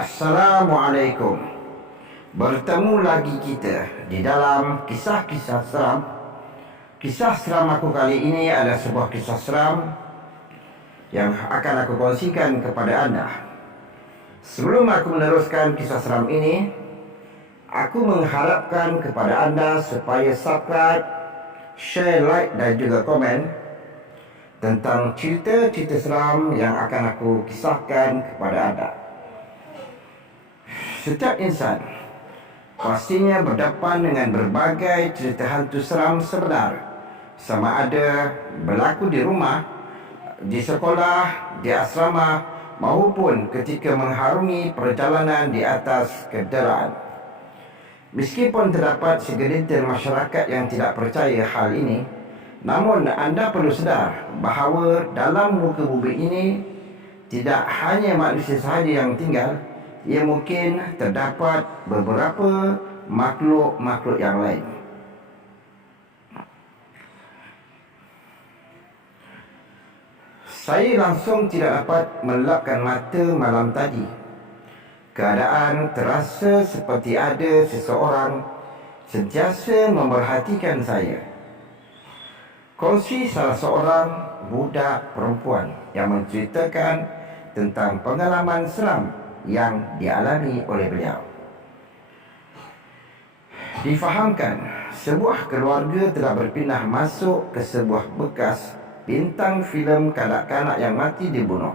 Assalamualaikum. Bertemu lagi kita di dalam kisah-kisah seram. Kisah seram aku kali ini adalah sebuah kisah seram yang akan aku kongsikan kepada anda. Sebelum aku meneruskan kisah seram ini, aku mengharapkan kepada anda supaya subscribe, share, like dan juga komen tentang cerita-cerita seram yang akan aku kisahkan kepada anda. Setiap insan pastinya berdepan dengan berbagai cerita hantu seram sebenar, sama ada berlaku di rumah, di sekolah, di asrama maupun ketika mengharungi perjalanan di atas kenderaan. Meskipun terdapat segelintir masyarakat yang tidak percaya hal ini, namun anda perlu sedar bahawa dalam muka bumi ini tidak hanya manusia sahaja yang tinggal. Ia mungkin terdapat beberapa makhluk-makhluk yang lain. Saya langsung tidak dapat melapkan mata malam tadi. Keadaan terasa seperti ada seseorang sentiasa memerhatikan saya. Kongsi salah seorang budak perempuan yang menceritakan tentang pengalaman seram yang dialami oleh beliau. Difahamkan, sebuah keluarga telah berpindah masuk ke sebuah bekas bintang filem kanak-kanak yang mati dibunuh.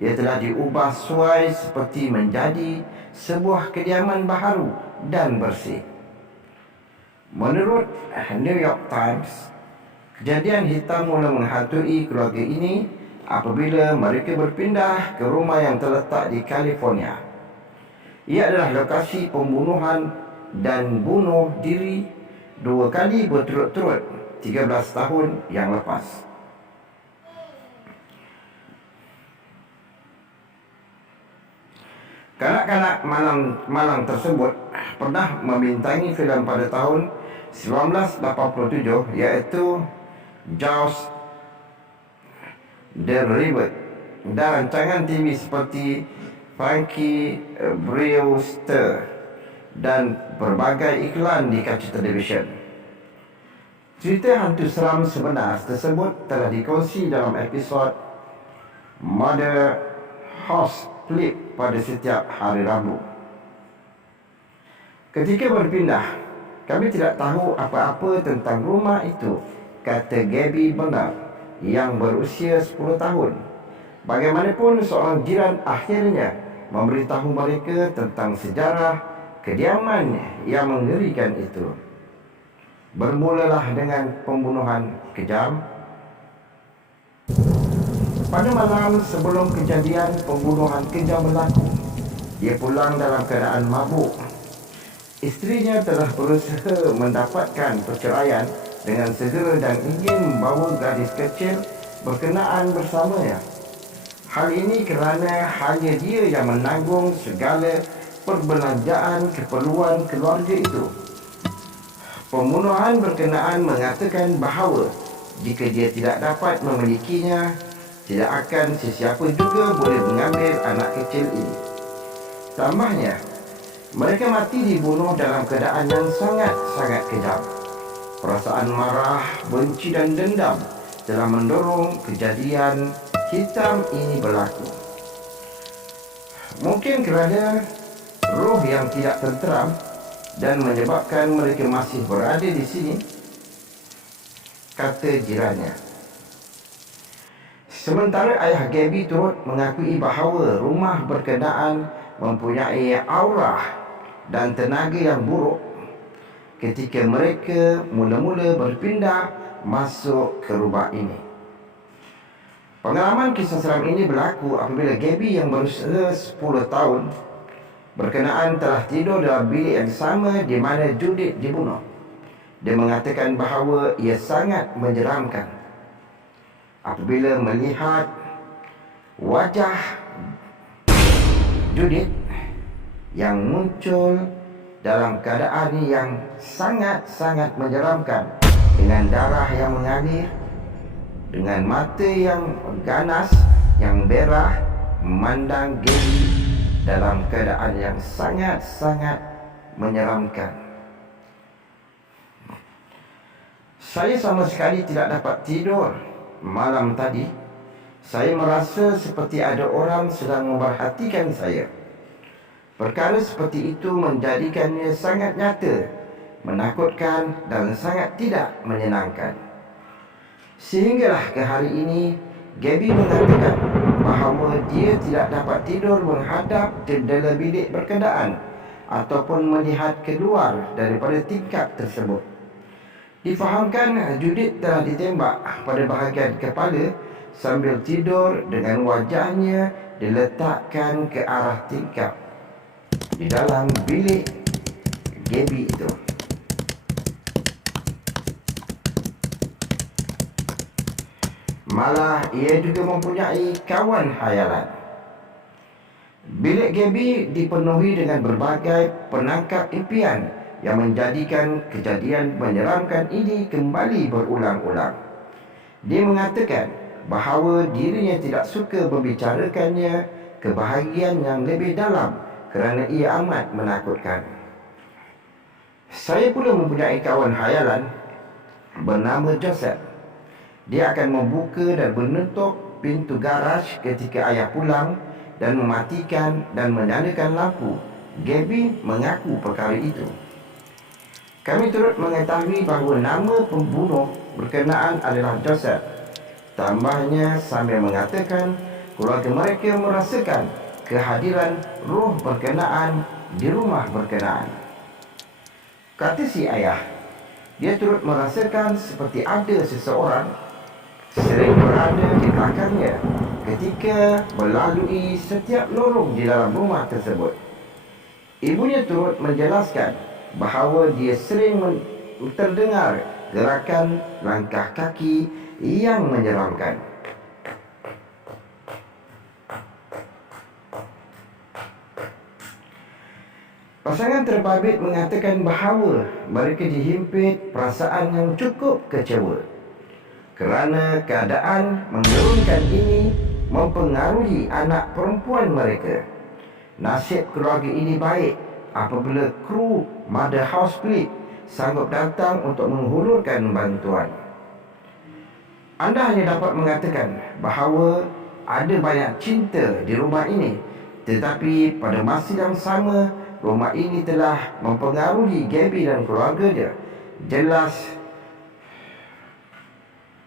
Ia telah diubah suai seperti menjadi sebuah kediaman baharu dan bersih. Menurut New York Times, kejadian hitam mula menghantui keluarga ini apabila mereka berpindah ke rumah yang terletak di California. Ia adalah lokasi pembunuhan dan bunuh diri 2 kali berturut-turut 13 tahun yang lepas. Kanak-kanak malang tersebut pernah membintangi filem pada tahun 1987 iaitu Jaws The River dan rancangan TV seperti Frankie Brewster dan berbagai iklan di kaca televisyen. Cerita hantu seram sebenar tersebut telah dikongsi dalam episod Murder House Clip pada setiap hari Rabu. Ketika berpindah, kami tidak tahu apa-apa tentang rumah itu, kata Gabby Bernard yang berusia 10 tahun. Bagaimanapun seorang jiran akhirnya memberitahu mereka tentang sejarah kediaman yang mengerikan itu. Bermulalah dengan pembunuhan kejam. Pada malam sebelum kejadian pembunuhan kejam berlaku, dia pulang dalam keadaan mabuk. Isterinya telah berusaha mendapatkan perceraian dengan segera dan ingin membawa gadis kecil berkenaan bersamanya. Hal ini kerana hanya dia yang menanggung segala perbelanjaan keperluan keluarga itu. Pembunuhan berkenaan mengatakan bahawa jika dia tidak dapat memilikinya, tidak akan sesiapa juga boleh mengambil anak kecil ini. Tambahnya, mereka mati dibunuh dalam keadaan yang sangat-sangat kejam. Perasaan marah, benci dan dendam telah mendorong kejadian hitam ini berlaku. Mungkin kerana roh yang tidak tenteram dan menyebabkan mereka masih berada di sini, kata jirannya. Sementara ayah Gabby turut mengakui bahawa rumah berkenaan mempunyai aura dan tenaga yang buruk ketika mereka mula-mula berpindah masuk ke rumah ini. Pengalaman kisah seram ini berlaku apabila Gabby yang berusia 10 tahun berkenaan telah tidur dalam bilik yang sama di mana Judith dibunuh. Dia mengatakan bahawa ia sangat menyeramkan apabila melihat wajah Judith yang muncul dalam keadaan yang sangat-sangat menyeramkan, dengan darah yang mengalir, dengan mata yang ganas, yang berah, memandang Gabby dalam keadaan yang sangat-sangat menyeramkan. Saya sama sekali tidak dapat tidur malam tadi. Saya merasa seperti ada orang sedang memerhatikan saya. Perkara seperti itu menjadikannya sangat nyata, menakutkan dan sangat tidak menyenangkan. Sehinggalah ke hari ini, Gabby mengatakan bahawa dia tidak dapat tidur menghadap jendela bilik berkenaan ataupun melihat keluar daripada tingkap tersebut. Difahamkan Judith telah ditembak pada bahagian kepala sambil tidur dengan wajahnya diletakkan ke arah tingkap di dalam bilik Gabby itu. Malah ia juga mempunyai kawan khayalan. Bilik Gabby dipenuhi dengan berbagai penangkap impian yang menjadikan kejadian menyeramkan ini kembali berulang-ulang. Dia mengatakan bahawa dirinya tidak suka membicarakannya ke bahagian yang lebih dalam kerana ia amat menakutkan. Saya pula mempunyai kawan khayalan bernama Joseph. Dia akan membuka dan menutup pintu garaj ketika ayah pulang dan mematikan dan menyalakan lampu. Gabby mengaku perkara itu. Kami turut mengetahui bahawa nama pembunuh berkenaan adalah Joseph. Tambahnya sambil mengatakan keluarga mereka merasakan kehadiran roh berkenaan di rumah berkenaan. Kata si ayah, dia turut merasakan seperti ada seseorang sering berada di belakangnya ketika melalui setiap lorong di dalam rumah tersebut. Ibunya turut menjelaskan bahawa dia sering terdengar gerakan langkah kaki yang menyeramkan. Pasangan terbabit mengatakan bahawa mereka dihimpit perasaan yang cukup kecewa kerana keadaan menggerunkan ini mempengaruhi anak perempuan mereka. Nasib keluarga ini baik apabila kru Mother House Flip sanggup datang untuk menghulurkan bantuan. Anda hanya dapat mengatakan bahawa ada banyak cinta di rumah ini, tetapi pada masa yang sama rumah ini telah mempengaruhi Gabby dan keluarga dia. Jelas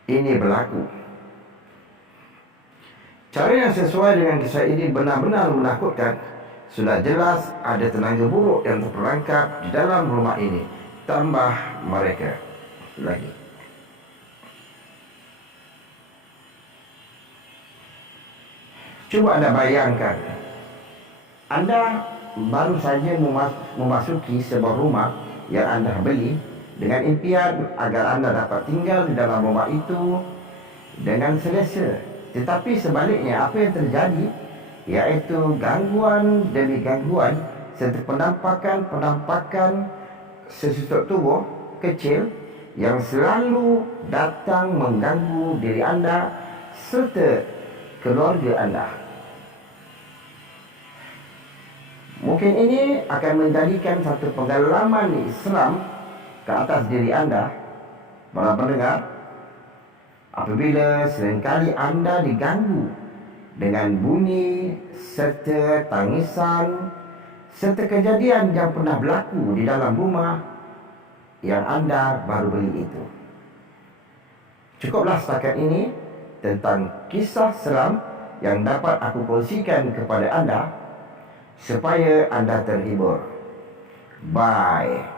ini berlaku. Cara yang sesuai dengan kisah ini benar-benar menakutkan. Sudah jelas ada tenaga buruk yang terperangkap di dalam rumah ini. Tambah mereka lagi. Cuba anda bayangkan, anda baru saja memasuki sebuah rumah yang anda beli dengan impian agar anda dapat tinggal di dalam rumah itu dengan selesa. Tetapi sebaliknya, apa yang terjadi iaitu gangguan demi gangguan serta penampakan sesuatu tubuh kecil yang selalu datang mengganggu diri anda serta keluarga anda. Mungkin ini akan menjadikan satu pengalaman Islam ke atas diri anda, para pendengar, apabila seringkali anda diganggu dengan bunyi serta tangisan serta kejadian yang pernah berlaku di dalam rumah yang anda baru beli itu. Cukuplah setakat ini tentang kisah seram yang dapat aku kongsikan kepada anda supaya anda terhibur. Bye.